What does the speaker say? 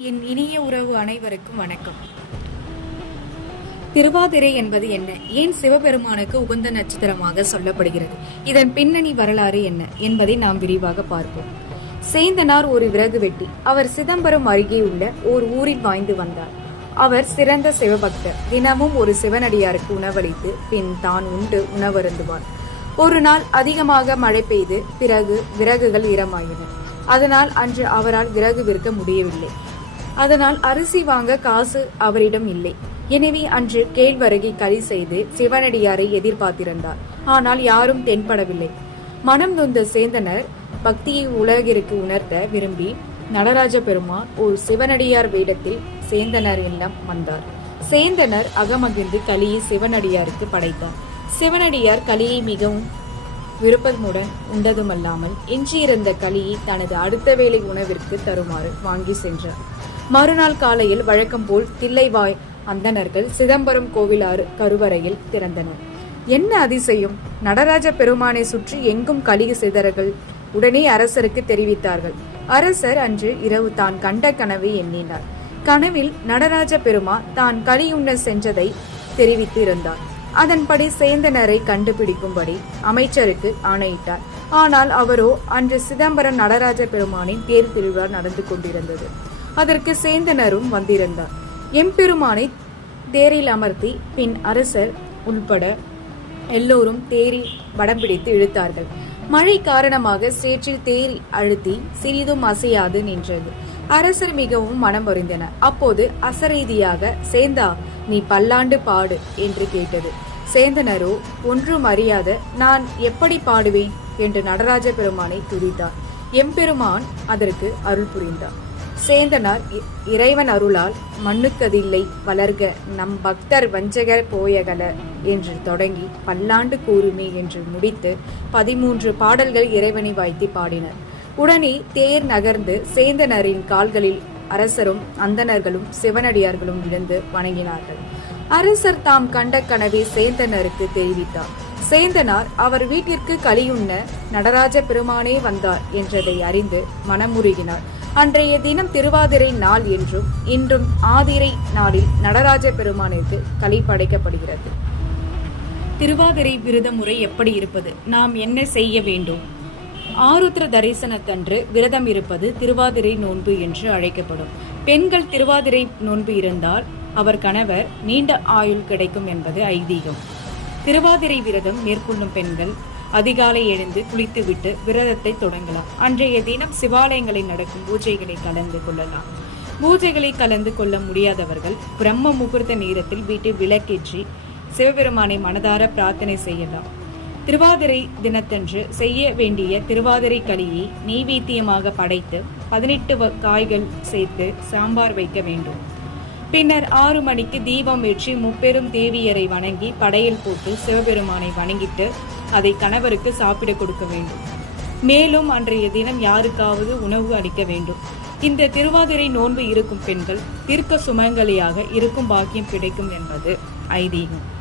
என் இனிய உறவு அனைவருக்கும் வணக்கம். திருவாதிரை என்பது என்ன? ஏன் சிவபெருமானுக்கு உகந்த நட்சத்திரமாக சொல்லப்படுகிறது? இதன் பின்னணி வரலாறு என்ன? என்பதை நாம் விரிவாக பார்ப்போம். சேந்தனார் ஒரு விறகு வெட்டி அவர் சிதம்பரம் அருகே உள்ள ஓர் ஊரில் வாய்ந்து வந்தார். அவர் சிறந்த சிவபக்தர். தினமும் ஒரு சிவனடியாருக்கு உணவளித்து பின் தான் உண்டு உணவருந்துவார். ஒரு நாள் அதிகமாக மழை பெய்து பிறகு விறகுகள் ஈரமாயின அதனால் அன்று அவரால் விறகு விற்க முடியவில்லை. அதனால் அரிசி வாங்க காசு அவரிடம் இல்லை. எனவே அன்று கேழ்வரகை களி செய்து சிவனடியாரை எதிர்பார்த்திருந்தார். ஆனால் யாரும் தென்படவில்லை. மனம் நொந்த சேந்தனர் பக்தியை உலகிற்கு உணர்த்த விரும்பி நடராஜ பெருமான் ஒரு சிவனடியார் வேடத்தில் சேந்தனர் இல்லம் வந்தார். சேந்தனர் அகமகிழ்ந்து களியை சிவனடியாருக்கு படைத்தார். சிவனடியார் களியை மிகவும் விருப்பமுடன் உண்டதுமல்லாமல் எஞ்சியிருந்த களியை தனது அடுத்த வேளை உணவிற்கு தருமாறு வாங்கி சென்றார். மறுநாள் காலையில் வழக்கம் போல் தில்லைவாய் அந்தணர்கள் சிதம்பரம் கோவில் அரு கருவறையில் திறந்தனர். என்ன அதிசயம்? நடராஜ பெருமானை சுற்றி எங்கும் கலிக சிதறர்கள் உடனே அரசருக்கு தெரிவித்தார்கள். அரசர் அன்று இரவு தான் கண்ட கனவை எண்ணினார். கனவில் நடராஜ பெருமா தான் கலியுண்ண சென்றதை தெரிவித்து இருந்தார் அதன்படி சேந்தனரை கண்டுபிடிக்கும்படி அமைச்சருக்கு ஆணையிட்டார். ஆனால் அவரோ அன்று சிதம்பரம் நடராஜ பெருமானின் தேர் திருவிழா நடந்து கொண்டிருந்தது. அதற்கு சேந்தனரும் வந்திருந்தார். எம்பெருமானை தேரில் அமர்த்தி பின் அரசர் உள்பட எல்லோரும் தேரி வடம் பிடித்து இழுத்தார்கள். மழை காரணமாக சேற்றில் தேர் அழுத்தி சிறிதும் அசையாது நின்றது. அரசர் மிகவும் மனம் வருந்தினர். அப்போது அசரீதியாக சேந்தா நீ பல்லாண்டு பாடு என்று கேட்டது. சேந்தனரோ ஒன்றும் அறியாத நான் எப்படி பாடுவேன்? என்று நடராஜ பெருமானை துதித்தார். எம்பெருமான் அதற்கு அருள் புரிந்தார். சேந்தனார் இ- இறைவன் அருளால் மண்ணுக்கதில்லை வளர்க நம் பக்தர் வஞ்சகர் போயகல என்று தொடங்கி பல்லாண்டு கூறுமே என்று முடித்து பதிமூன்று பாடல்கள் இறைவனை வாழ்த்தி பாடினர். உடனே தேர் நகர்ந்து சேந்தனரின் கால்களில் அரசரும் அந்தனர்களும் சிவனடியார்களும் விழுந்து வணங்கினார்கள். அரசர் தாம் கண்ட கனவை சேந்தனருக்கு தெரிவித்தார். சேந்தனார் அவர் வீட்டிற்கு கலியுண்ண நடராஜ பெருமானே வந்தார் என்றதை அறிந்து மனமுருகினார். அன்றைய தினம் திருவாதிரை நாள் என்றும் இன்றும் ஆதிரை நாளில் நடராஜ பெருமானிற்கு களி படைக்கப்படுகிறது. திருவாதிரை விரத முறை எப்படி இருப்பது? நாம் என்ன செய்ய வேண்டும்? ஆருத்ர தரிசனத்தன்று விரதம் இருப்பது திருவாதிரை நோன்பு என்று அழைக்கப்படும். பெண்கள் திருவாதிரை நோன்பு இருந்தால் அவர் கணவர் நீண்ட ஆயுள் கிடைக்கும் என்பது ஐதீகம். திருவாதிரை விரதம் மேற்கொள்ளும் பெண்கள் அதிகாலை எழுந்து குளித்துவிட்டு விரதத்தை தொடங்கலாம். அன்றைய தினம் சிவாலயங்களில் நடக்கும் பூஜைகளை கலந்து கொள்ளலாம். பூஜைகளை கலந்து கொள்ள முடியாதவர்கள் பிரம்ம முகூர்த்த நேரத்தில் வீட்டில் விளக்கேற்றி சிவபெருமானை மனதார பிரார்த்தனை செய்யலாம். திருவாதிரை தினத்தன்று செய்ய வேண்டிய திருவாதிரை களியை நெய்வேத்தியமாக படைத்து பதினெட்டு வ- காய்கள் சேர்த்து சாம்பார் வைக்க வேண்டும். பின்னர் ஆறு மணிக்கு தீபம் ஏற்றி முப்பெரும் தேவியரை வணங்கி படையல் போட்டு சிவபெருமானை வணங்கிட்டு அதை கணவருக்கு சாப்பிட கொடுக்க வேண்டும். மேலும் அன்றைய தினம் யாருக்காவது உணவு அளிக்க வேண்டும். இந்த திருவாதிரை நோன்பு இருக்கும் பெண்கள் தீர்க்க சுமங்கலியாக இருக்கும் பாக்கியம் கிடைக்கும் என்பது ஐதீகம்.